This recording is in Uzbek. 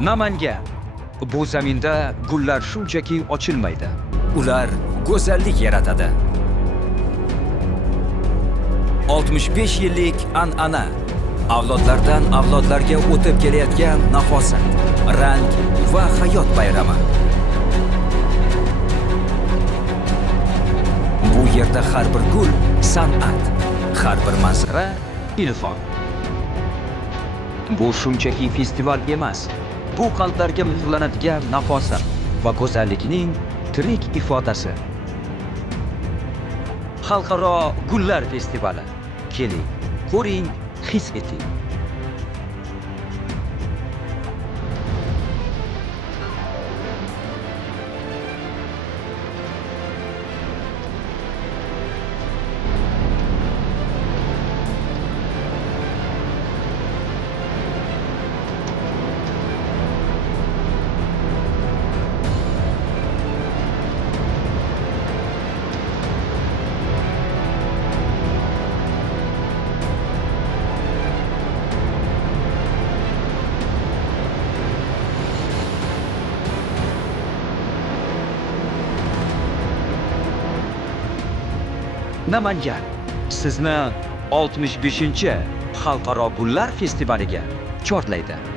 Namangan. Bu zaminda gullar shunchaki ochilmaydi. Ular go'zallik yaratadi. 65 yillik an'ana, avlodlardan avlodlarga o'tib kelayotgan nafosat, rang va hayot bayrami. Bu yerda har bir gul san'at, har bir manzara Ilhom. Bu shunchaki festival emas. Bu qalblarga muhrlanadigan nafosat va go'zallikning tirik ifodasi. Xalqaro gullar festivali. Keling, ko'ring, his eting. Namangan sizni 65-Xalqaro gullar festivaliga chorlaydi.